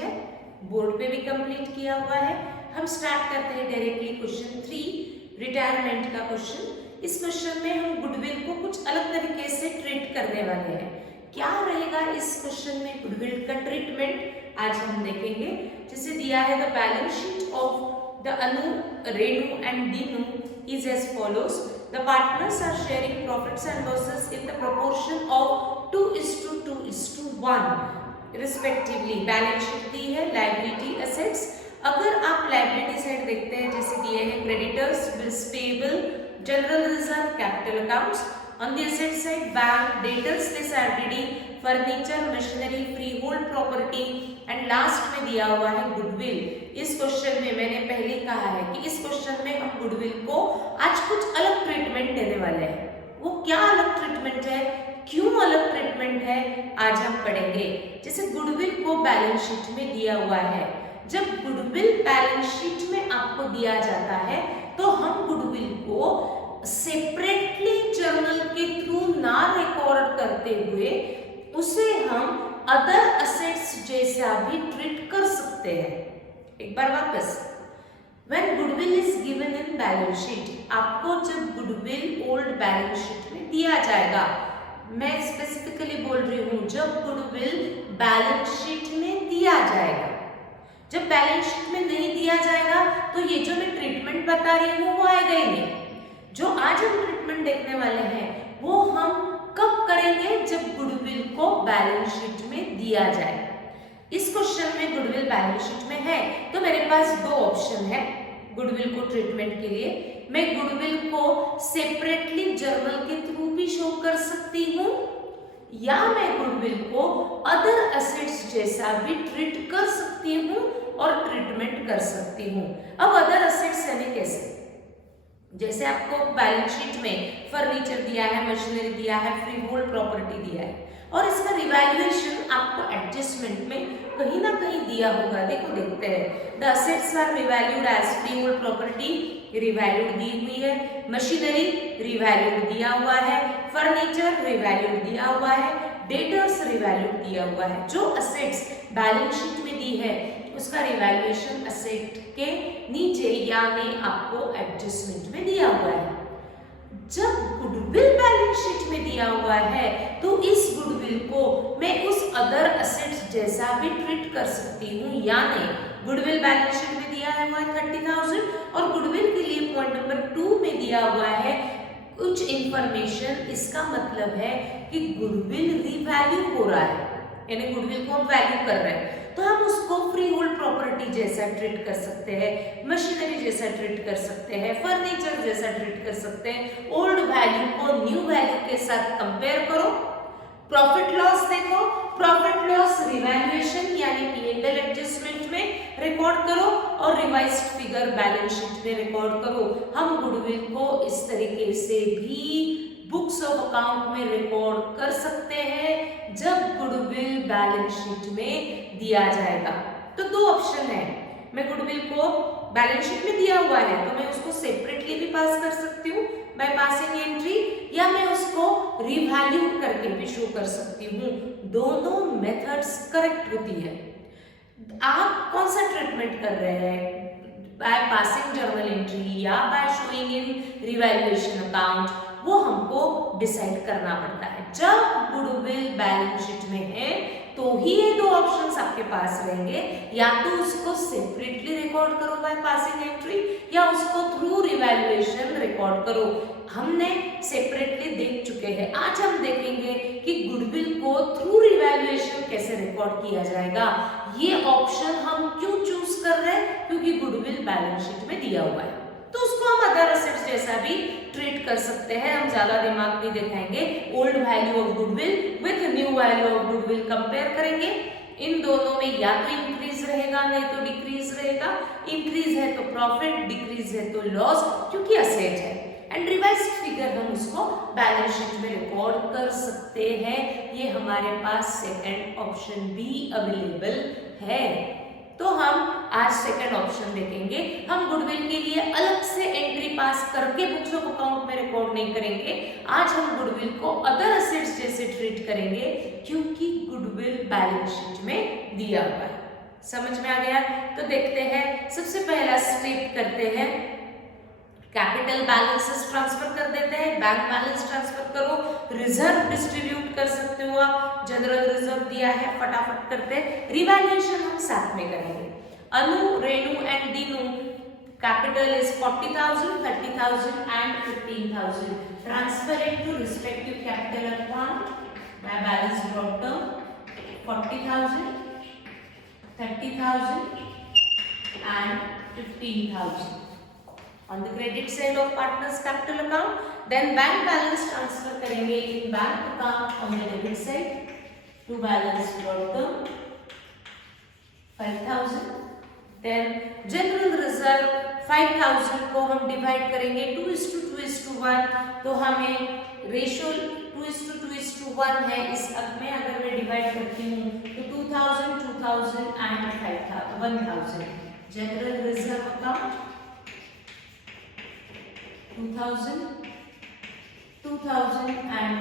है, बोर्ड पे भी कंप्लीट किया हुआ है। हम स्टार्ट करते हैं डायरेक्टली क्वेश्चन 3, रिटायरमेंट का क्वेश्चन। इस क्वेश्चन में हम गुडविल को कुछ अलग तरीके से ट्रीट करने वाले हैं। क्या रहेगा इस क्वेश्चन में गुडविल का ट्रीटमेंट, आज हम देखेंगे। जैसे दिया है the balance sheet of the Anu, Renu and Dinu is as follows. The partners are sharing profits and losses in the proportion of 2:2:1 respectively. Balance sheet दी है लायबिलिटी एसेट्स। अगर आप लायबिलिटी साइड देखते हैं, जैसे दिए हैं creditors, bills payable, general reserve, capital accounts. On the asset side bank, debtors less RDD, furniture, machinery, free hold property and last में दिया हुआ है गुडविल। इस क्वेश्चन में मैंने पहले कहा है कि इस क्वेश्चन में हम गुडविल को आज कुछ अलग ट्रीटमेंट देने वाले हैं। वो क्या अलग ट्रीटमेंट है, क्यों अलग ट्रीटमेंट है, आज हम पढ़ेंगे। जैसे गुडविल को बैलेंस शीट में दिया हुआ है, जब गुडविल बैलेंस शीट में आपको दिया जाता है तो हम गुडविल को सेपरेटली जर्नल के थ्रू ना रिकॉर्ड करते हुए उसे हम अदर असेट्स जैसा भी ट्रीट कर सकते हैं। एक बार वापस, when goodwill is given in balance sheet, आपको जब गुडविल ओल्ड बैलेंस शीट में दिया जाएगा, मैं स्पेसिफिकली बोल रही हूं जब गुडविल बैलेंस शीट में दिया जाएगा। जब बैलेंस शीट में नहीं दिया जाएगा तो ये जो मैं ट्रीटमेंट बता रही हूँ वो आएगा ही नहीं। जो आज हम ट्रीटमेंट देखने वाले हैं वो हम कब करेंगे, जब गुडविल को बैलेंस शीट में दिया जाए। इस क्वेश्चन में गुडविल बैलेंस शीट में है तो मेरे पास दो ऑप्शन है गुडविल को ट्रीटमेंट के लिए। मैं गुडविल को सेपरेटली जर्नल के थ्रू भी शो कर सकती हूँ या मैं गुडविल को अदर असेट्स जैसा भी ट्रीट कर सकती हूँ और ट्रीटमेंट कर सकती हूँ। अब अदर असेट्स यानी कैसे, जैसे आपको बैलेंस शीट में फर्नीचर दिया है, मशीनरी दिया है, फ्री होल्ड प्रॉपर्टी दिया है और इसका रिवैल्यूएशन आपको एडजस्टमेंट में कहीं ना कहीं दिया होगा। देखो देखते हैं, the assets are revalued as freehold property, revalued दी हुई है, मशीनरी रिवैल्यूड दिया हुआ है, फर्नीचर रिवैल्यूड दिया हुआ है, डेटर्स रिवैल्यूड दिया हुआ है। जो असेट्स बैलेंस शीट में दी है उसका रिवैल्यूएशन असेट के नीचे यानी आपको एडजस्टमेंट में दिया हुआ है। जब गुडविल बैलेंस शीट में दिया हुआ है तो इस गुडविल को मैं उस अदर असेट्स जैसा भी ट्रीट कर सकती हूँ, यानी गुडविल बैलेंस शीट में दिया हुआ है 30,000 और गुडविल के लिए पॉइंट नंबर 2 में दिया हुआ है कुछ इंफॉर्मेशन। इसका मतलब है कि गुडविल रिवैल्यू हो रहा है, यानी गुडविल को हम वैल्यू कर रहे हैं तो हम उसको फ्री होल्ड प्रॉपर्टी जैसा ट्रीट कर सकते हैं, मशीनरी जैसा ट्रीट कर सकते हैं, फर्नीचर जैसा ट्रीट कर सकते हैं। ओल्ड वैल्यू को न्यू वैल्यू के साथ कंपेयर करो। प्रॉफिट लॉस देखो, प्रॉफिट लॉस रिवैल्यूएशन यानी P&L एडजस्टमेंट में रिकॉर्ड करो और रिवाइज्ड फिगर बैलेंस शीट में रिकॉर्ड करो। हम गुडविल को इस तरीके से भी बुक्स ऑफ अकाउंट में रिकॉर्ड कर सकते हैं जब गुडविल बैलेंस शीट में दिया जाएगा। तो दो ऑप्शन है, मैं गुडविल को बैलेंस शीट में दिया हुआ है तो मैं उसको सेपरेटली भी पास कर सकती हूँ बाय पासिंग एंट्री, या मैं उसको रिवैल्यू करके भी शो कर सकती हूँ। दोनों मेथड्स करेक्ट होती है। आप कौन सा ट्रीटमेंट कर रहे हैं, बाय पासिंग जर्नल एंट्री या by showing in revaluation account, वो हमको डिसाइड करना पड़ता है। जब गुडविल बैलेंस शीट में है तो ही ये दो ऑप्शंस आपके पास रहेंगे, या तो उसको सेपरेटली रिकॉर्ड करो बाय पासिंग एंट्री या उसको थ्रू रिवैल्यूएशन रिकॉर्ड करो। हमने सेपरेटली देख चुके हैं, आज हम देखेंगे कि गुडविल को थ्रू रिवैल्यूएशन कैसे रिकॉर्ड किया जाएगा। ये ऑप्शन हम क्यों चूज कर रहे हैं, क्योंकि गुडविल बैलेंस शीट में दिया हुआ है तो उसको हम अदर असेट्स जैसा भी ट्रीट कर सकते हैं। हम ज्यादा दिमाग नहीं दिखाएंगे, old value of goodwill with new value of goodwill compare करेंगे। इन दोनों में या तो इंक्रीज रहेगा नहीं तो डिक्रीज रहेगा। इंक्रीज है तो प्रॉफिट, डिक्रीज है तो लॉस, क्योंकि असेट है। एंड रिवाइज्ड फिगर हम उसको बैलेंस शीट में रिकॉर्ड कर सकते हैं। ये हमारे पास सेकंड ऑप्शन भी अवेलेबल है। तो हम आज सेकंड ऑप्शन देखेंगे। हम गुडविल के लिए अलग से एंट्री पास करके बुक्स ऑफ अकाउंट में रिकॉर्ड नहीं करेंगे। आज हम गुडविल को अदर असेट्स जैसे ट्रीट करेंगे क्योंकि गुडविल बैलेंस शीट में दिया हुआ है। समझ में आ गया? तो देखते हैं, सबसे पहला स्टेप करते हैं, कैपिटल बैलेंसेस ट्रांसफर कर देते हैं। बैंक बैलेंस ट्रांसफर करो, रिजर्व डिस्ट्रीब्यूट कर सकते हो आप, जनरल रिजर्व दिया है, फटाफट करते हैं। रिवैल्यूएशन हम साथ में करेंगे। Anu, Renu and Dinu, capital is 40,000, 30,000 and 15,000. Transfer it to respective capital account by balance drop term. 40,000, 30,000 and 15,000 on the credit side of partners capital account. Then bank balance transfer करेंगे in bank account on the debit side to balance drop term 5,000. Then general reserve 5,000 को हम divide करेंगे 2:2:1, तो हमें ratio 2:2:1 है। इस में अगर मैं डिवाइड करती हूँ तो 2,000, 2,000 and 1,000। General reserve account 2,000, 2,000 and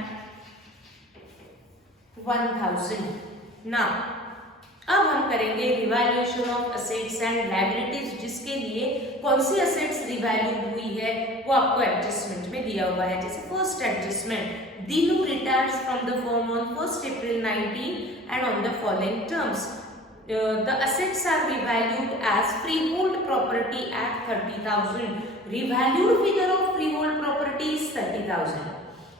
1,000। Now अब हम करेंगे revaluation of assets and liabilities, जिसके लिए कौन सी असेट्स रिवैल्यूड हुई है वो आपको एडजस्टमेंट में दिया हुआ है। जैसे first adjustment, Dinu retires from the firm on 1st April 19 and on the following terms, the assets are revalued as freehold property at 30,000। Revalued figure of freehold property is 30,000।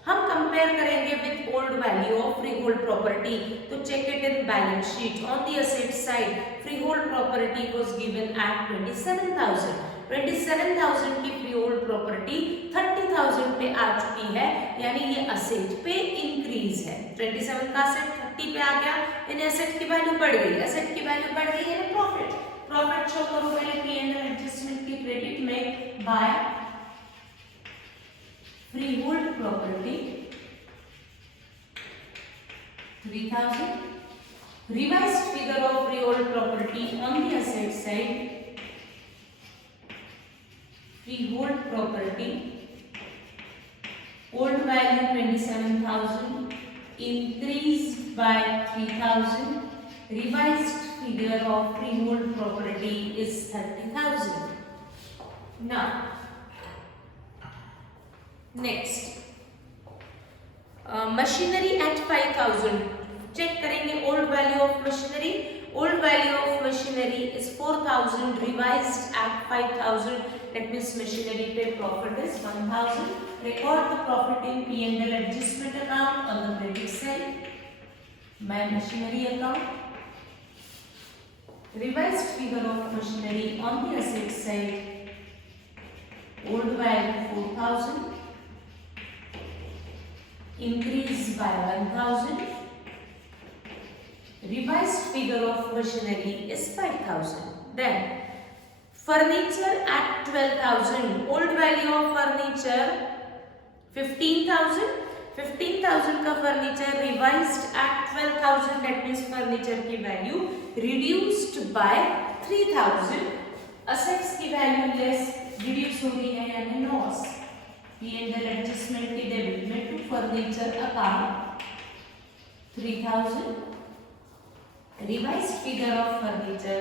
हम कंपेयर करेंगे with old value of freehold property, तो check it in balance sheet. On the asset side freehold property was given at 27,000। 27,000 की freehold property 30,000 पे आ चुकी है, यानी ये asset पे इंक्रीज है। 27 का असेट 30 पे आ गया, यानी असेट की वैल्यू बढ़ गई। असेट की वैल्यू बढ़ गई यानी प्रॉफिट। प्रॉफिट शो करो पहले P&L एडजस्टमेंट की क्रेडिट में bye freehold property 3,000. Revised figure of freehold property on the asset side, freehold property old value 27,000 increased by 3,000. Revised figure of freehold property is 30,000. Now next, machinery at 5,000 check करेंगे। Old value of machinery, old value of machinery is 4,000, revised at 5,000, that means machinery पे profit is 1,000। Record the profit in P&L adjustment account on the credit side by machinery account. Revised figure of machinery on the asset side, old value 4,000 increased by 1,000. Revised figure of machinery is 5,000. Then furniture at 12,000. Old value of furniture 15,000. 15,000 का furniture revised at 12,000. That means furniture की value reduced by 3,000. Assets की value less reduce हो रही है यानी loss। P&L adjustment की debit में to furniture account 3,000। Revised figure of furniture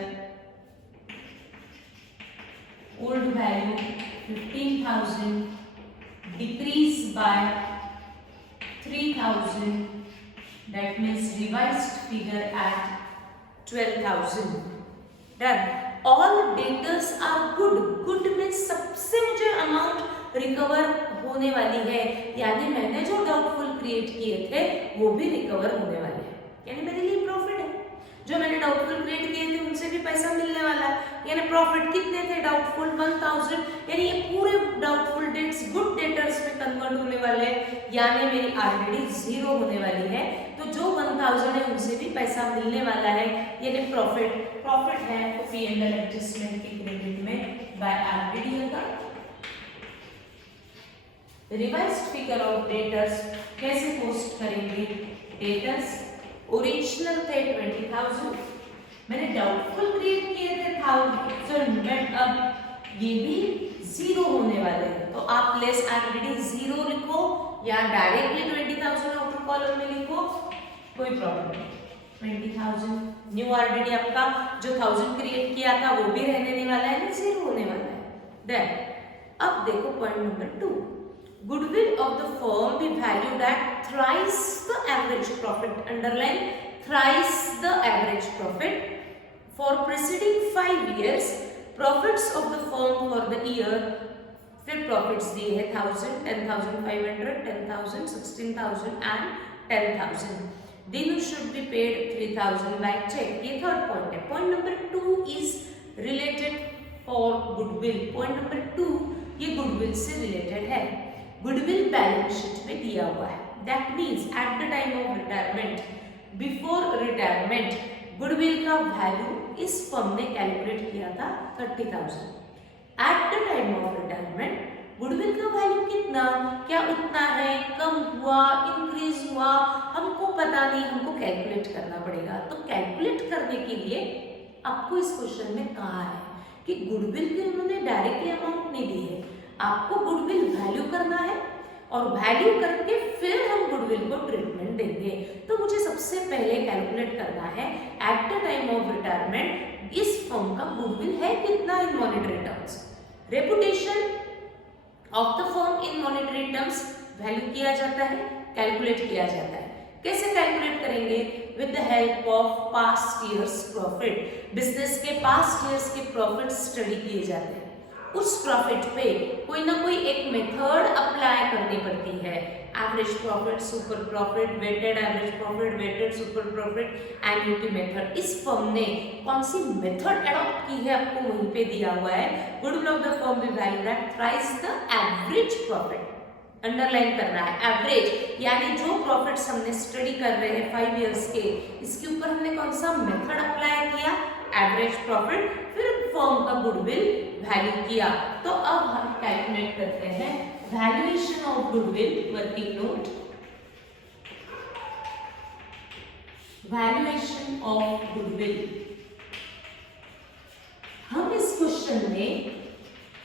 old value 15,000 decrease by 3,000, that means revised figure at 12,000। Done. All debtors are good. Good means सबसे मुझे amount recover होने वाली है, यानी मैंने जो डाउटफुल क्रिएट किए थे वो भी रिकवर होने वाले हैं, यानी मेरे लिए प्रॉफिट है। जो मैंने डाउटफुल क्रिएट किए थे उनसे भी पैसा मिलने वाला है, यानी प्रॉफिट कितने थे डाउटफुल 1,000, यानी ये पूरे डाउटफुल डेट्स गुड डेटर्स में कन्वर्ट होने वाले हैं, यानी मेरी ऑलरेडी 0 होने वाली है। तो जो 1,000 है उनसे भी पैसा मिलने वाला है, यानी प्रॉफिट है P&L एडजस्टमेंट की क्रेडिट में by already account. Revised figure of debtors कैसे पोस्ट करेंगे? डेटर्स ओरिजिनल थे 20,000, मैंने डाउटफुल क्रिएट किए थे 1,000, बट अब ये भी 0 होने वाले हैं, तो आप लेस ऑलरेडी 0 लिखो या डायरेक्टली 20,000 आउटर कॉलम में लिखो, कोई प्रॉब्लम नहीं। 20,000 न्यू आरडीडी आपका जो 1000 क्रिएट किया था वो भी रहने वाला है ना, 0 होने वाला है। देन अब देखो point number 2, goodwill of the firm be valued at thrice the average profit, underline thrice the average profit for preceding 5 years, profits of the firm for the year, फिर प्रॉफिट्स दिए हैं 1000, 10,500, 10,000, 16,000 and 10,000. Then should be paid 3,000 by check. ये third point है. Point number 2 is related for goodwill. Point number 2 ये goodwill से related है. Goodwill balance sheet में दिया हुआ है. That means eight the time of retirement, before retirement, goodwill का वैल्यू इस फर्म ने कैलकुलेट किया था 30,000. Eight the time of retirement goodwill का वैल्यू कितना, क्या उतना है, कम हुआ, इंक्रीज हुआ, हमको पता नहीं, हमको कैलकुलेट करना पड़ेगा. तो कैलकुलेट करने के लिए आपको इस क्वेश्चन में कहा है कि गुडविल के उन्होंने डायरेक्टली अमाउंट नहीं दी है, आपको गुडविल वैल्यू करना है और वैल्यू करके फिर हम गुडविल को ट्रीटमेंट देंगे. तो मुझे सबसे पहले कैलकुलेट करना है at the time of retirement इस फर्म का गुडविल है कितना in monetary terms. Reputation of the firm in monetary terms value किया जाता है, कैलकुलेट किया जाता है. कैसे कैलकुलेट करेंगे? With the help of past years profit. Business के पास्ट ईयर्स के प्रॉफिट स्टडी किए जाते हैं. उस प्रॉफिट पे कोई ना कोई एक मेथड अप्लाई करनी पड़ती है. Average profit, super profit, weighted average profit, weighted super profit, annuity method. इस फर्म ने कौन सी मेथड अडॉप्ट की है आपको वहीं पे दिया हुआ है. Goodwill of the firm be valued at thrice the average profit. Underline करना है एवरेज, यानी जो प्रॉफिट्स हमने स्टडी कर रहे हैं 5 इयर्स के, इसके ऊपर हमने कौन सा मेथड अप्लाई किया, एवरेज प्रॉफिट, फिर फर्म का गुडविल वैल्यू किया. तो अब हम कैलकुलेट करते हैं valuation of goodwill. Working note, valuation of goodwill. हम इस क्वेश्चन में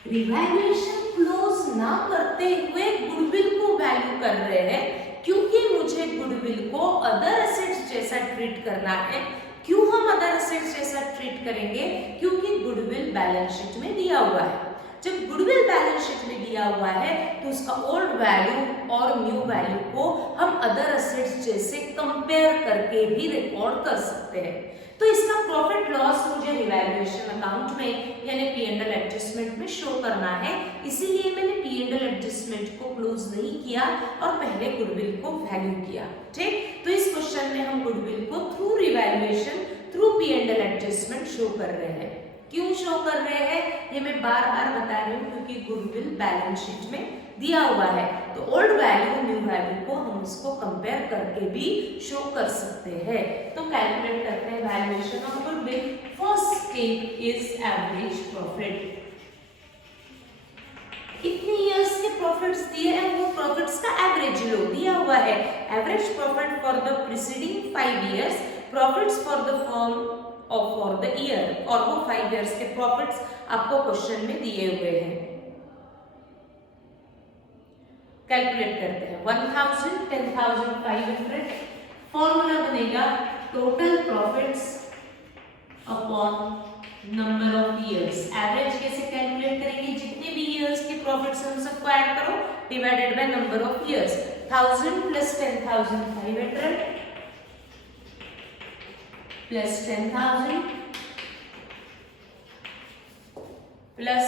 रिवैल्यूएशन क्लोज ना करते हुए गुडविल को वैल्यू कर रहे हैं, क्योंकि मुझे गुडविल को अदर एसेट्स जैसा ट्रीट करना है. क्यों हम अदर एसेट्स जैसा ट्रीट करेंगे? क्योंकि गुडविल बैलेंस शीट में दिया हुआ है. जब गुडविल बैलेंस शीट में दिया हुआ है तो उसका ओल्ड वैल्यू और न्यू वैल्यू को हम अदर एसेट्स जैसे कंपेयर करके भी रिकॉर्ड कर सकते हैं. तो इसका प्रॉफिट लॉस मुझे रिवैल्यूएशन अकाउंट में यानी P&L एडजस्टमेंट में शो करना है. इसीलिए मैंने P&L एडजस्टमेंट को क्लोज नहीं किया और पहले गुडविल को वैल्यू किया. ठीक, तो इस क्वेश्चन में हम गुडविल को through revaluation, through P&L adjustment show कर रहे हैं. क्यों शो कर रहे हैं ये मैं बार बार बता रही हूँ, क्योंकि गुडविल बैलेंस शीट में दिया हुआ है. तो ओल्ड वैल्यू न्यू वैल्यू को हम उसको कंपेयर करके भी शो कर सकते हैं. तो कैलकुलेट करते हैं valuation of goodwill. First step is average profit. कितने इयर्स के प्रॉफिट्स दिए हैं, वो प्रॉफिट्स का एवरेज लो दिया हुआ है. Average profit for the preceding 5 years, profits for the firm और फॉर द ईयर, और वो 5 years के प्रॉफिट्स आपको क्वेश्चन में दिए हुए हैं. कैलकुलेट करते हैं 1000, 10,500. फॉर्मूला बनेगा total profits upon number of years. Average कैसे कैलकुलेट करेंगे? जितने भी ईयर्स के प्रॉफिट्स हैं उन सबको ऐड करो, divided by number of years. 1000 plus 10,500 plus 10,000 plus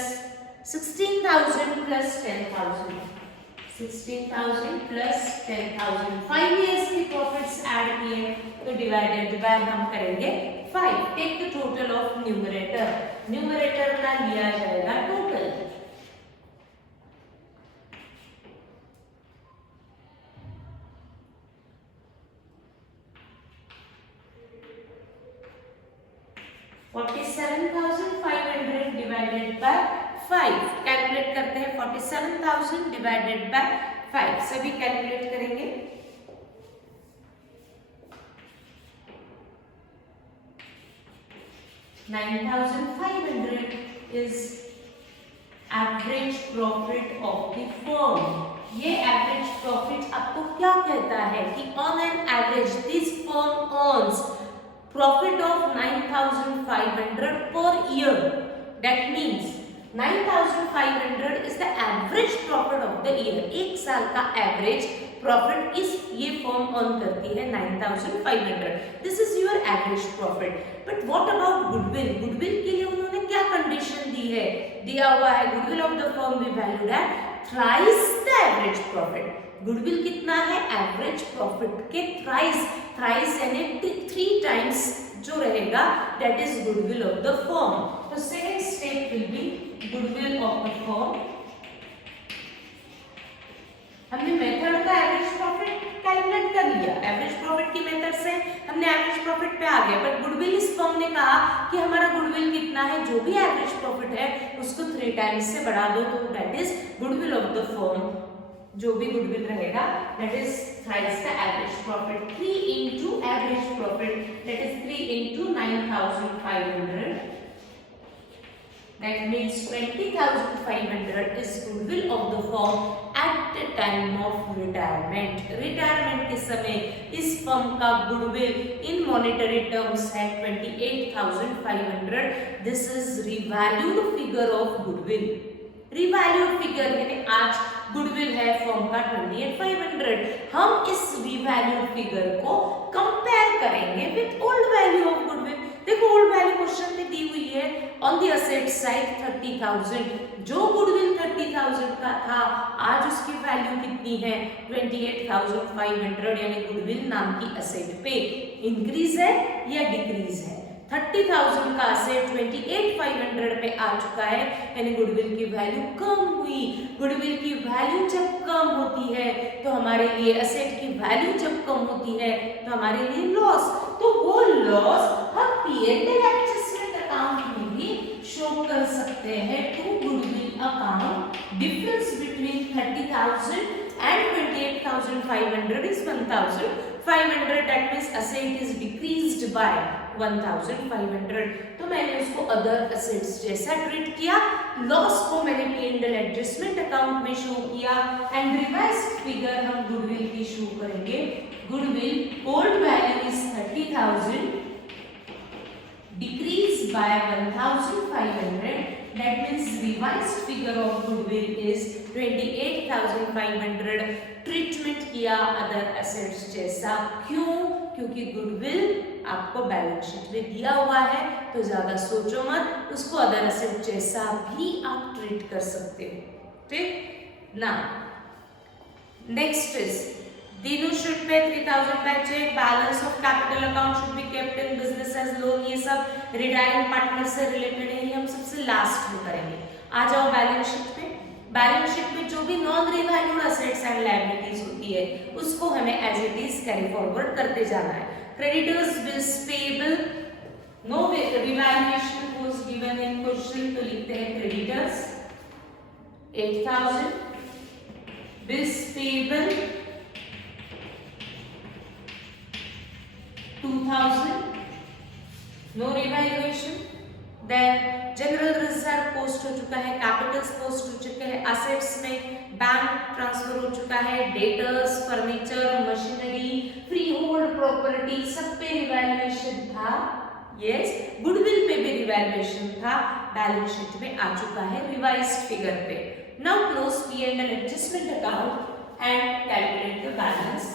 16,000 plus 10,000, 16,000 plus 10,000. 5 years के प्रॉफिट्स ऐड किए तो डिवाइडेड बाय हम करेंगे 5. Take the total of numerator. Numerator का लिया जाएगा टोटल. $47,500 divided by 5. कैलकुलेट करते हैं 47,000 डिवाइडेड बाय 5. सभी कैलकुलेट करेंगे. $9,500 is average profit of the firm. ये एवरेज प्रॉफिट आपको क्या कहता है कि on an average this firm earns profit of 9,500 per year. That means 9,500 is the average profit of the year. एक साल का एवरेज प्रॉफिट इस ये फर्म अर्न करती है 9,500. This is your average profit. But what about goodwill? Goodwill के लिए उन्होंने क्या कंडीशन दी है? दिया हुआ है goodwill of the firm be valued at thrice the average profit. Goodwill कितना है? एवरेज प्रॉफिट के थ्राइस. थ्राइस यानी 3 टाइम्स जो रहेगा that is goodwill of the firm. तो second step will be goodwill of the firm. हमने method का average profit calculate कर लिया. एवरेज प्रॉफिट की मेथड से हमने एवरेज प्रॉफिट पे आ गए. बट गुडविल इस फर्म ने कहा कि हमारा गुडविल कितना है? जो भी एवरेज प्रॉफिट है उसको 3 टाइम्स से बढ़ा दो तो that is goodwill of the firm. जो भी गुडविल रहेगा that is thrice the average profit. 3 into average profit that is 3 into 9,500. That means 20,500 is goodwill of the firm at the time of retirement. Retirement के समय इस firm का goodwill in monetary terms है 28,500. This is revalued figure of goodwill. Revalued figure यानी आज goodwill है firm का 28,500. हम इस revalued figure को compare करेंगे with old value of goodwill. देखो ओल्ड वैल्यू क्वेश्चन में दी हुई है ऑन द असेट साइड 30,000. जो गुडविल 30,000 का था आज उसकी वैल्यू कितनी है? 28,500. यानी गुडविल नाम की असेट पे इंक्रीज है या डिक्रीज है? 30,000 का असेट 28,500 पे आ चुका है यानी गुडविल की वैल्यू कम हुई. गुडविल की वैल्यू जब कम होती है तो हमारे लिए असेट की वैल्यू जब कम होती है तो हमारे लिए लॉस. तो वो लॉस हम P&L एडजस्टमेंट अकाउंट में भी शो कर सकते हैं to goodwill account. Difference between 30,000 and 28,500 is 1,500. That means asset is decreased by 1,500. तो मैंने उसको अदर असेट्स जैसा ट्रीट किया. लॉस को मैंने P&L एडजस्टमेंट अकाउंट में शो किया एंड रिवाइज्ड फिगर हम गुडविल की शो करेंगे. Goodwill old value is 30,000 decreased by 1,500. That means revised figure of goodwill is 28,500. Treatment किया अदर असेट्स जैसा. क्यों? क्योंकि गुडविल आपको बैलेंस शीट में दिया हुआ है तो ज्यादा सोचो मत, उसको अदर असेट जैसा भी आप ट्रीट कर सकते हो. ठीक ना. Next is Dinu should pay 3,000 by check. Balance of capital account should be kept in business as loan. ये सब रिटायरिंग पार्टनर से रिलेटेड है. ये हम सबसे लास्ट में करेंगे. आ जाओ बैलेंस शीट पे. बैलेंस शीट में जो भी non revalued assets and liabilities होती है उसको हमें as it is carry forward करते जाना है. Creditors bills payable no revaluation was given in question तो लिखते हैं creditors 8,000. Bills payable 2,000. No revaluation. Then general reserve post हो चुका है, कैपिटल्स पोस्ट हो चुके हैं, असेट्स में बैंक ट्रांसफर हो चुका है, debtors, furniture, machinery, free hold property सब पे रिवैल्यूएशन था. यस, गुडविल पे भी रिवैल्यूएशन था. बैलेंस शीट में आ चुका है रिवाइज्ड फिगर पे. Now close P&L adjustment account and calculate the balance.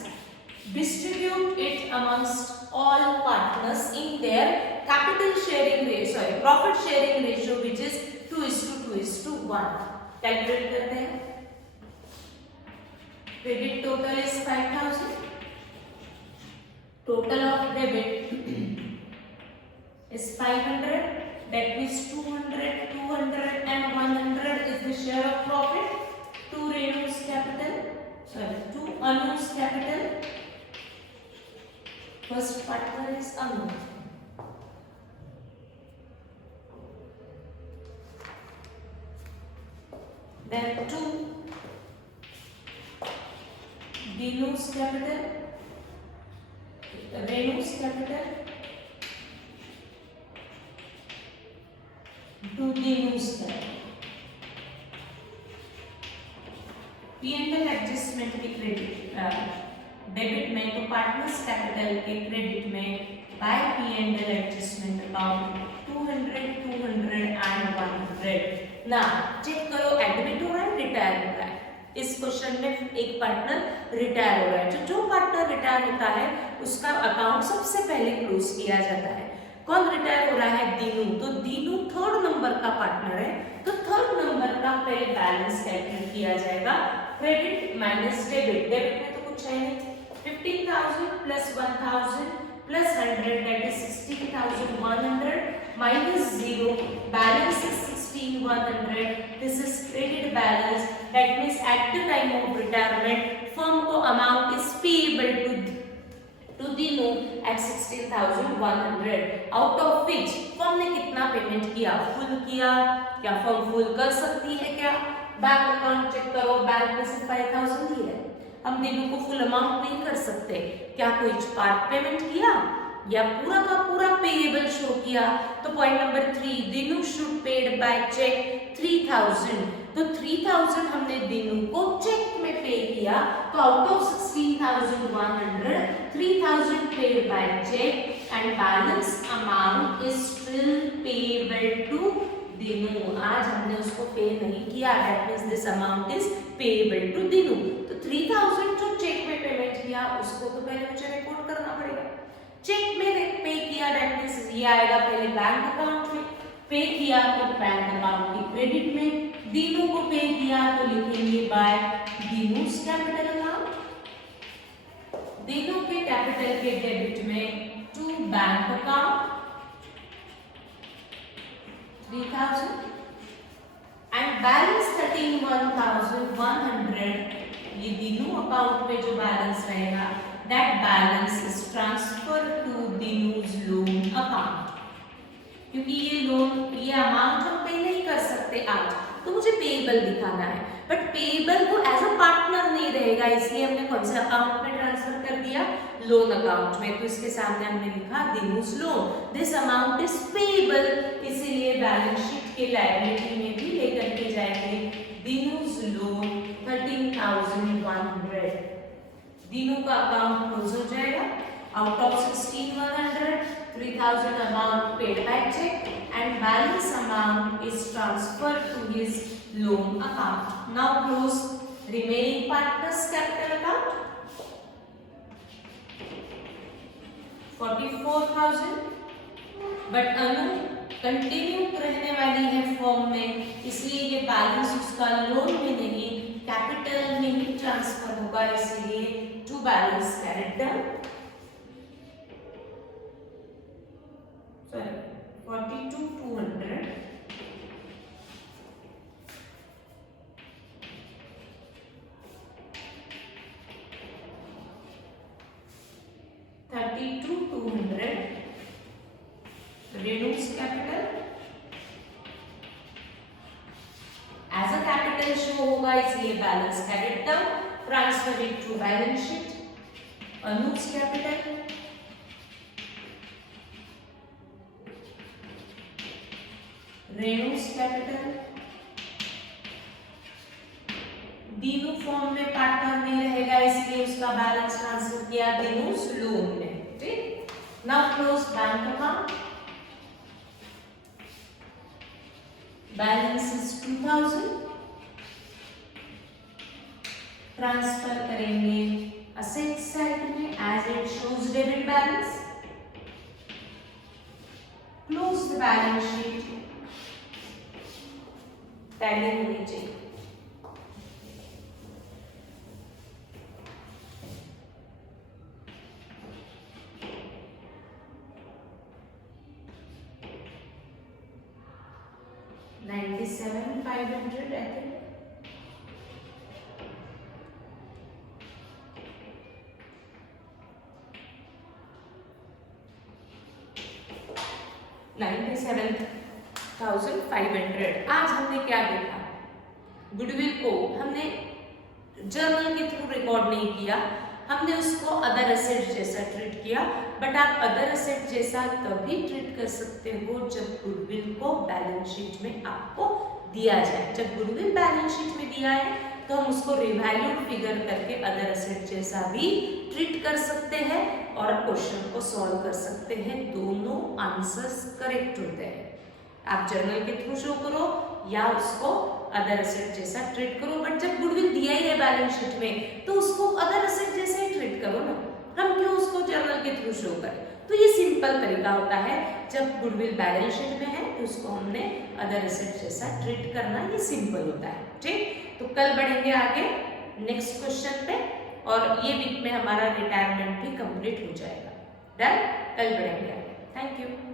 Distribute it amongst all partners in their capital sharing ratio, profit sharing ratio, which is 2:2:1. Calculate करते हैं. Credit total is 5,000. Total of debit is 500. That means 200, 200 and 100 is the share of profit. 2 unused capital. First partner is unknown. Then 2 Dinu's capital, Renu's capital, 2 Dinu's capital. P&L adjustment की credit debit में तो partners capital के credit में by P&L adjustment account 200, 200 and 100. ना check करो admit हो रहा है, रिटायर हो रहा है। इस क्वेश्चन में एक पार्टनर रिटायर हो रहा है। जो पार्टनर रिटायर होता है उसका अकाउंट सबसे पहले क्लोज किया जाता है। कौन रिटायर हो रहा है? दीनू। तो दीनू थर्ड नंबर का पार्टनर है, तो थर्ड नंबर का पहले बैलेंस कैलकुलेट किया जाएगा। क्रेडिट माइनस डेबिट, डेबिट में तो कुछ है नहीं। 15,000 plus 1,000 plus 100 that is 16,100 minus 0 balance is 16,100। This is credit balance, that means at the time of retirement firm को amount is payable to Dinu at 16,100, out of which firm ने कितना payment किया? Full किया। क्या फर्म फुल कर सकती है क्या? बैंक अकाउंट चेक करो, बैंक में सिर्फ 5,000 ही है, हम दीनू को फुल अमाउंट नहीं कर सकते। क्या कोई पार्ट पेमेंट किया या पूरा का पूरा पेएबल शो किया? तो point number 3, Dinu should paid by cheque 3,000। तो 3,000 हमने दीनू को चेक में पे किया, तो out of 16,100 3,000 paid by cheque and balance amount is still payable to Dinu. आज हमने उसको पे नहीं किया, that means this amount is payable to Dinu. तो 3,000 जो चेक में पेमेंट किया उसको तो पहले मुझे रिकॉर्ड करना पड़ेगा। चेक में पे किया दैट मींस ये आएगा पहले बैंक अकाउंट में, पे किया तो बैंक अकाउंट की क्रेडिट में, दीनू को पे किया तो लिखेंगे by Dinu's capital account, Dinu के कैपिटल के डेबिट में to bank account 3,000 and balance 13,100 ये दीनू अकाउंट में जो बैलेंस रहेगा that balance is transfer to Dinu's loan account. क्योंकि ये लोन, ये अमाउंट हम पे नहीं कर सकते आज, तो मुझे पेएबल दिखाना है, बट पेएबल को एज अ पार्टनर नहीं रहेगा, इसलिए हमने कौन से अकाउंट में ट्रांसफर कर दिया? लोन अकाउंट में। तो इसके सामने हमने लिखा Dinu's loan, this amount is payable, इसीलिए बैलेंस शीट के लायबिलिटी में भी लेकर के जाएंगे दीनूज लोन 13,100। दीनू का अकाउंट क्लोज हो जाएगा। Out of 16,100 3,000 amount paid by check and balance amount is transferred to his loan account. Now close remaining partners capital account 44,000, but Anu continue रहने वाली है फॉर्म में, इसलिए ये बैलेंस उसका लोन में नहीं कैपिटल में ही ट्रांसफर होगा, इसलिए to balance character 42,200 32,200 reduce capital as a capital show होगा, इसलिए balance carried down, transfer it to balance sheet Anu's capital Renu's capital. Dinu firm में पार्टनर नहीं रहेगा, इसलिए उसका बैलेंस ट्रांसफर किया दीनूज लोन में। ठीक, now close bank account, balance is 2,000, transfer करेंगे असेट साइड में as it shows debit balance, close the balance sheet, tally होनी चाहिए। $97,500 I think. $97,500। आज हमने क्या देखा? गुडविल को हमने जर्नल के थ्रू रिकॉर्ड नहीं किया, हमने उसको अदर एसेट जैसा ट्रीट किया, बट आप अदर एसेट जैसा तभी ट्रीट कर सकते हो जब गुडविल को बैलेंस शीट में आपको दिया जाए। जब गुडविल बैलेंस शीट में दिया है तो हम उसको रिवैल्यूड फिगर करके अदर एसेट जैसा भी ट्रीट कर सकते हैं, और क्वेश्चन को सॉल्व कर सकते हैं, दोनों आंसर्स करेक्ट होते हैं। आप जर्नल के थ्रू शो करो या उसको अदर एसेट जैसा ट्रीट करो, बट जब गुडविल दिया ही है बैलेंस शीट में तो उसको अदर एसेट जैसा ही ट्रीट करो ना, हम क्यों उसको जर्नल के थ्रू शो करें। तो ये सिंपल तरीका होता है, जब गुडविल बैलेंस शीट में है तो उसको हमने अदर एसेट जैसा ट्रीट करना, ये सिंपल होता है। ठीक, तो कल बढ़ेंगे आगे नेक्स्ट क्वेश्चन पे, और ये वीक में हमारा रिटायरमेंट भी कंप्लीट हो जाएगा। डन, कल बढ़ेंगे आगे। Thank you.